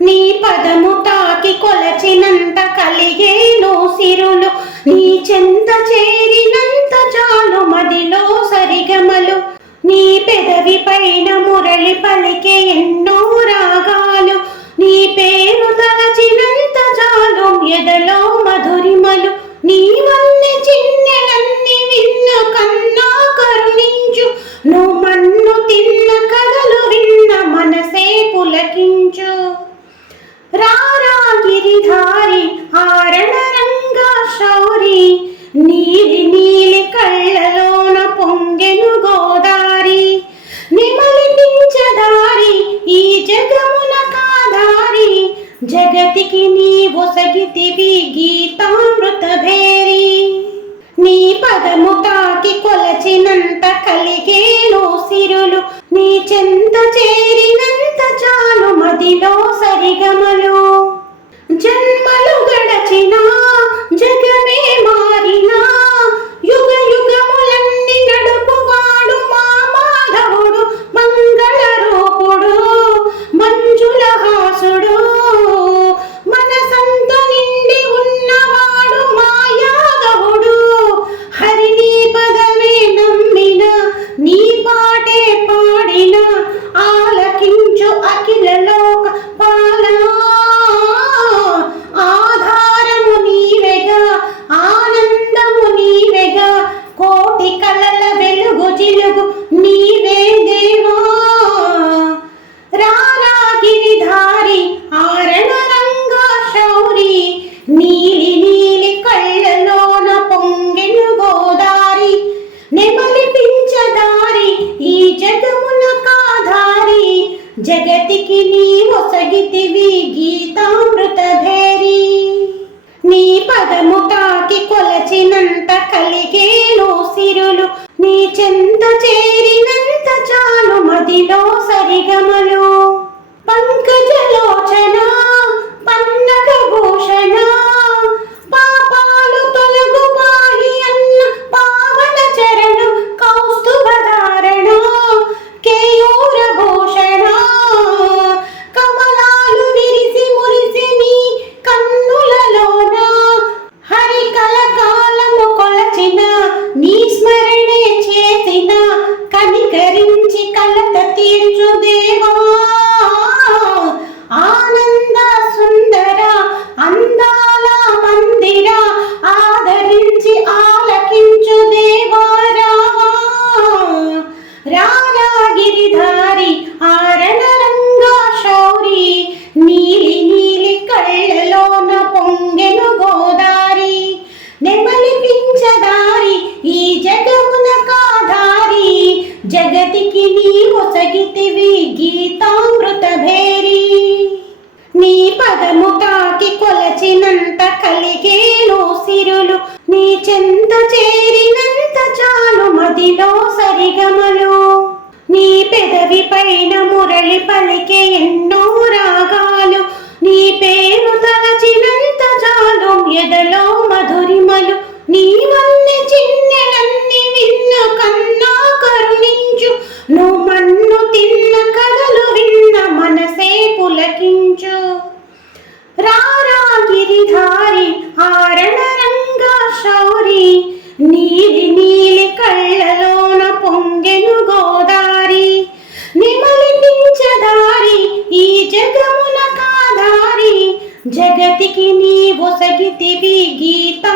నీ పదము తాకి కొలచినంత కలిగేను సిరులు, నీ చెంత చేరినంత చాలు మదిలో సరిగమలు. నీ పెదవి పైన మురళి పలికే ఎన్నో రాగాలు, నీ పేరు తలచినంత చాలు ఎదలో మధురిమలు. నీ వన్నె చిన్నెలన్నీ విన్న కన్నా కరుణించు, నువ్వు మన్ను తిన్న కథలు విన్న మనసే పులకించు. రారా గిరిధారి ఆరణ రంగా శౌరి, నీలి నీలి కళ్ళలోన పొంగెను గోదారి. నిమలిపించదారి ఈ జగమున కాదారి, జగతికి నీ ఒసగితివి గీతామృత భేరి. నీ పదము తాకి కొలచినంత కలిగేను సిరులు, నీ చెంత చేరినంత చాలు మదిలో సరిగమలు. జన్మలు గడచినా జగమే మారినా, యుగ యుగములన్నీ నడుపువాడు మా మాధవుడు. మంగళ రూపుడు మంజుల హాసుడు, మనసంత నిండి ఉన్నవాడు మా యాదవుడు. హరి నీ పదమే నమ్మిన నీ పాటే పాడిన, ఆలకించు అఖిల లోక పాలనా. ఆధారము నీవెగా ఆనందము నీవెగా, కోటి కలల వెలుగు జిలుగు నీవే దేవా. రారా గిరిధారి ఆరణ రంగా శౌరి, నీలి నీలి కళ్ళలోన పొంగెను గోదారి. నెమలిపించదారి ఈ జగమున కాదారి, జగతికి నీ ఒసగితివి గీతామృత భేరి. నీ పదము తాకి కొలచినంత కలిగేను సిరులు, నీ చెంత చేరినంత చాలు మదిలో సరిగమలు. పంకజలోచన పన్నగ భూషణ, పాపాలు తొలగు పాహి అన్న పావన చరణం. కౌస్తుభధారణ కేయూర భూషణ, కమలాలు విరిసి మురిసి నీ కన్నులలోన. హరి కలకాలము కొలచిన నీ స్మరణే చేసిన, కనికరించి కలత తీర్చు దేవా. ఆనంద సుందర అందాల మందిర, ఆదరించి ఆలకించు దేవా రావా. రారా గిరిధారి ఆరణ రంగా శౌరి, నీలి నీలి కళ్ళలోన పొంగెను గోదారి. నెమలిపించదారి ఈ జగమున కాదారి, జగతికి నీ ఒసగితివి గీతామృత భేరి. నీ పదము తాకి కొలచినంత కలిగేను సిరులు, నీ చెంత చేరినంత చాలు మదిలో సరిగమలు. నీ పెదవి పైన మురళి పలికే ఎన్నో రాగాలు, నీ పేరు తలచినంత చాలు ఎదలో మధురిమలు. నీ వన్నె చిన్నెలన్నీ విన్న కన్నా కరుణించు, నువ్వు మన్ను తిన్న కథలు విన్న మనసే పులకించు. రారా గిరిధారి ఆరణ రంగా శౌరి, నీలి నీలి కళ్ళలోన పొంగెను గోదారి. నిమలిపించదారి ఈ జగమున కాదారి, జగతికి నీ ఒసగితివి గీతా